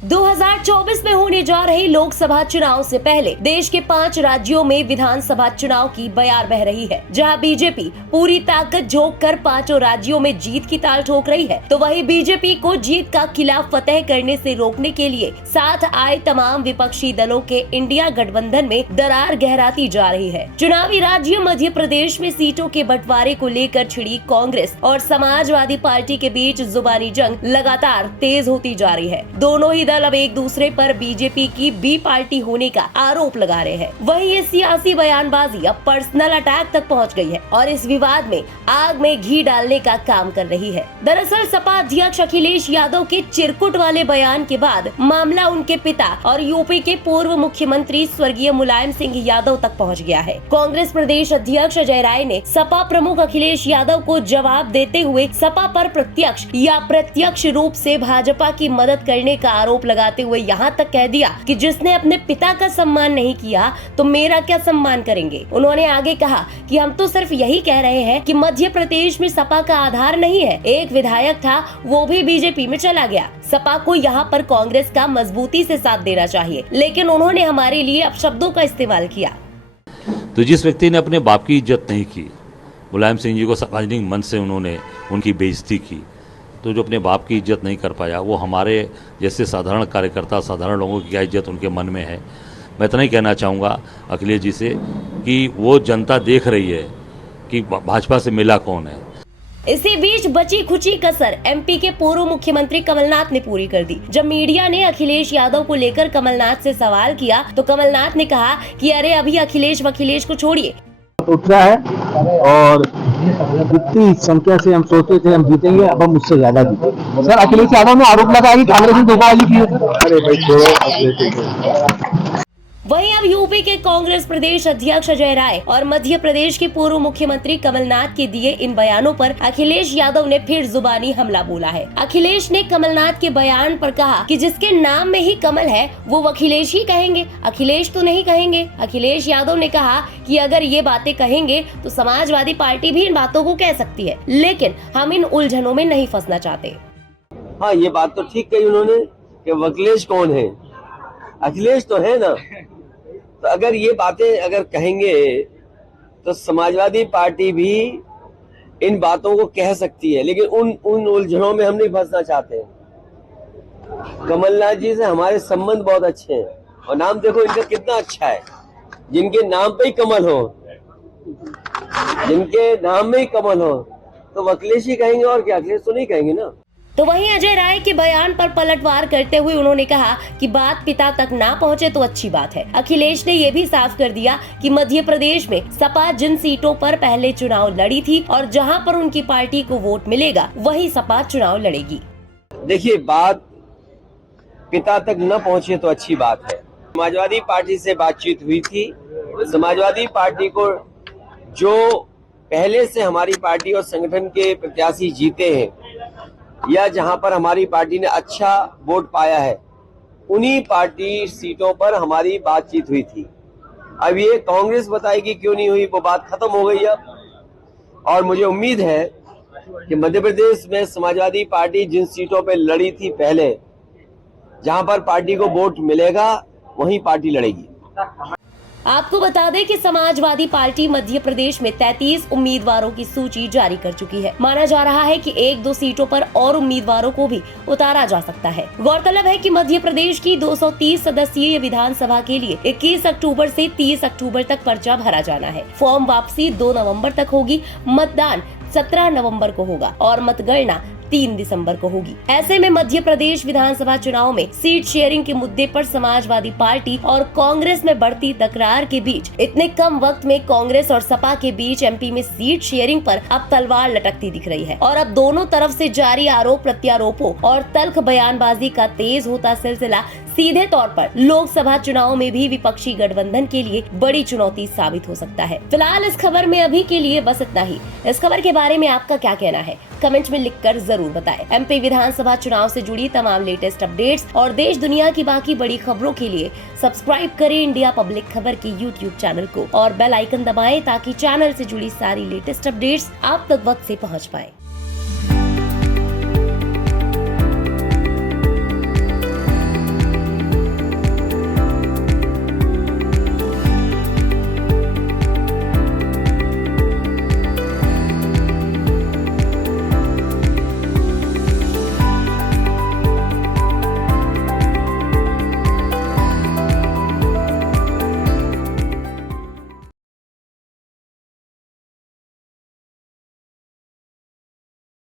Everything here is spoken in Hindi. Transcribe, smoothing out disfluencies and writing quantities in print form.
2024 में होने जा रहे लोकसभा चुनाव से पहले देश के 5 राज्यों में विधानसभा चुनाव की बयार बह रही है। जहां बीजेपी पूरी ताकत झोंक कर 5 राज्यों में जीत की ताल ठोक रही है, तो वहीं बीजेपी को जीत का किला फतेह करने से रोकने के लिए साथ आए तमाम विपक्षी दलों के इंडिया गठबंधन में दरार गहराती जा रही है। चुनावी राज्य मध्य प्रदेश में सीटों के बंटवारे को लेकर छिड़ी कांग्रेस और समाजवादी पार्टी के बीच जुबानी जंग लगातार तेज होती जा रही है। दोनों ही दल अब एक दूसरे पर बीजेपी की बी पार्टी होने का आरोप लगा रहे हैं। वहीं ये सियासी बयानबाजी अब पर्सनल अटैक तक पहुंच गई है और इस विवाद में आग में घी डालने का काम कर रही है। दरअसल सपा अध्यक्ष अखिलेश यादव के चिरकुट वाले बयान के बाद मामला उनके पिता और यूपी के पूर्व मुख्यमंत्री स्वर्गीय मुलायम सिंह यादव तक पहुँच गया है। कांग्रेस प्रदेश अध्यक्ष अजय राय ने सपा प्रमुख अखिलेश यादव को जवाब देते हुए सपा पर प्रत्यक्ष या प्रत्यक्ष रूप से भाजपा की मदद करने का आरोप लगाते हुए यहाँ तक कह दिया कि जिसने अपने पिता का सम्मान नहीं किया तो मेरा क्या सम्मान करेंगे। उन्होंने आगे कहा कि हम तो सिर्फ यही कह रहे हैं कि मध्य प्रदेश में सपा का आधार नहीं है। एक विधायक था, वो भी बीजेपी में चला गया। सपा को यहाँ पर कांग्रेस का मजबूती से साथ देना चाहिए, लेकिन उन्होंने हमारे लिए अपशब्दों का इस्तेमाल किया। तो जिस व्यक्ति ने अपने बाप की इज्जत नहीं की, मुलायम सिंह जी को सार्वजनिक मंच से उन्होंने उनकी बेइज्जती की, तो जो अपने बाप की इज्जत नहीं कर पाया, वो हमारे जैसे साधारण कार्यकर्ता, साधारण लोगों की क्या इज्जत उनके मन में है। मैं इतना ही कहना चाहूँगा अखिलेश जी से कि वो जनता देख रही है कि भाजपा से मिला कौन है। इसी बीच बची खुची कसर एमपी के पूर्व मुख्यमंत्री कमलनाथ ने पूरी कर दी। जब मीडिया ने अखिलेश यादव को लेकर कमलनाथ से सवाल किया तो कमलनाथ ने कहा कि अरे अभी अखिलेश को छोड़िए। उठ रहा है और जितनी संख्या से हम सोचते थे हम जीतेंगे, अब हम उससे ज्यादा जीतेंगे। सर अखिलेश यादव ने आरोप लगाया कि कांग्रेस ने धोखाधड़ी की है। अरे भाई छोड़ो। वहीं अब यूपी के कांग्रेस प्रदेश अध्यक्ष अजय राय और मध्य प्रदेश के पूर्व मुख्यमंत्री कमलनाथ के दिए इन बयानों पर अखिलेश यादव ने फिर जुबानी हमला बोला है। अखिलेश ने कमलनाथ के बयान पर कहा कि जिसके नाम में ही कमल है वो अखिलेश ही कहेंगे, अखिलेश तो नहीं कहेंगे। अखिलेश यादव ने कहा कि अगर ये बातें कहेंगे तो समाजवादी पार्टी भी इन बातों को कह सकती है, लेकिन हम इन उलझनों में नहीं फंसना चाहते। हाँ, ये बात तो ठीक कही उन्होंने कि अखिलेश कौन है। अखिलेश तो है ना, तो अगर ये बातें अगर कहेंगे तो समाजवादी पार्टी भी इन बातों को कह सकती है, लेकिन उन उलझनों में हम नहीं फंसना चाहते। कमलनाथ जी से हमारे संबंध बहुत अच्छे हैं और नाम देखो इनका कितना अच्छा है। जिनके नाम पे ही कमल हो, जिनके नाम में ही कमल हो तो अखिलेश ही कहेंगे और क्या, अखिलेश तो नहीं कहेंगे ना। तो वहीं अजय राय के बयान पर पलटवार करते हुए उन्होंने कहा कि बात पिता तक ना पहुंचे तो अच्छी बात है। अखिलेश ने ये भी साफ कर दिया कि मध्य प्रदेश में सपा जिन सीटों पर पहले चुनाव लड़ी थी और जहां पर उनकी पार्टी को वोट मिलेगा वही सपा चुनाव लड़ेगी। देखिए, बात पिता तक न पहुंचे तो अच्छी बात है। समाजवादी पार्टी से बातचीत हुई थी। समाजवादी पार्टी को जो पहले से हमारी पार्टी और संगठन के प्रत्याशी जीते हैं या जहां पर हमारी पार्टी ने अच्छा वोट पाया है, उन्हीं पार्टी सीटों पर हमारी बातचीत हुई थी। अब ये कांग्रेस बताएगी क्यों नहीं हुई, वो बात खत्म हो गई अब। और मुझे उम्मीद है कि मध्य प्रदेश में समाजवादी पार्टी जिन सीटों पर लड़ी थी पहले, जहां पर पार्टी को वोट मिलेगा वहीं पार्टी लड़ेगी। आपको बता दें कि समाजवादी पार्टी मध्य प्रदेश में 33 उम्मीदवारों की सूची जारी कर चुकी है। माना जा रहा है कि 1-2 सीटों पर और उम्मीदवारों को भी उतारा जा सकता है। गौरतलब है कि मध्य प्रदेश की 230 सदस्यीय विधानसभा के लिए 21 अक्टूबर से 30 अक्टूबर तक पर्चा भरा जाना है। फॉर्म वापसी 2 नवम्बर तक होगी। मतदान 17 नवम्बर को होगा और मतगणना 3 दिसंबर को होगी। ऐसे में मध्य प्रदेश विधानसभा चुनाव में सीट शेयरिंग के मुद्दे पर समाजवादी पार्टी और कांग्रेस में बढ़ती तकरार के बीच इतने कम वक्त में कांग्रेस और सपा के बीच एमपी में सीट शेयरिंग पर अब तलवार लटकती दिख रही है और अब दोनों तरफ से जारी आरोप प्रत्यारोपों और तल्ख बयानबाजी का तेज होता सिलसिला सीधे तौर पर लोकसभा चुनाव में भी विपक्षी गठबंधन के लिए बड़ी चुनौती साबित हो सकता है। फिलहाल इस खबर में अभी के लिए बस इतना ही। इस खबर के बारे में आपका क्या कहना है, कमेंट में लिखकर जरूर बताएं। एमपी विधानसभा चुनाव से जुड़ी तमाम लेटेस्ट अपडेट्स और देश दुनिया की बाकी बड़ी खबरों के लिए सब्सक्राइब करें इंडिया पब्लिक खबर के YouTube चैनल को और बेल आइकन दबाएं ताकि चैनल से जुड़ी सारी लेटेस्ट अपडेट्स आप तक वक्त से पहुंच पाए।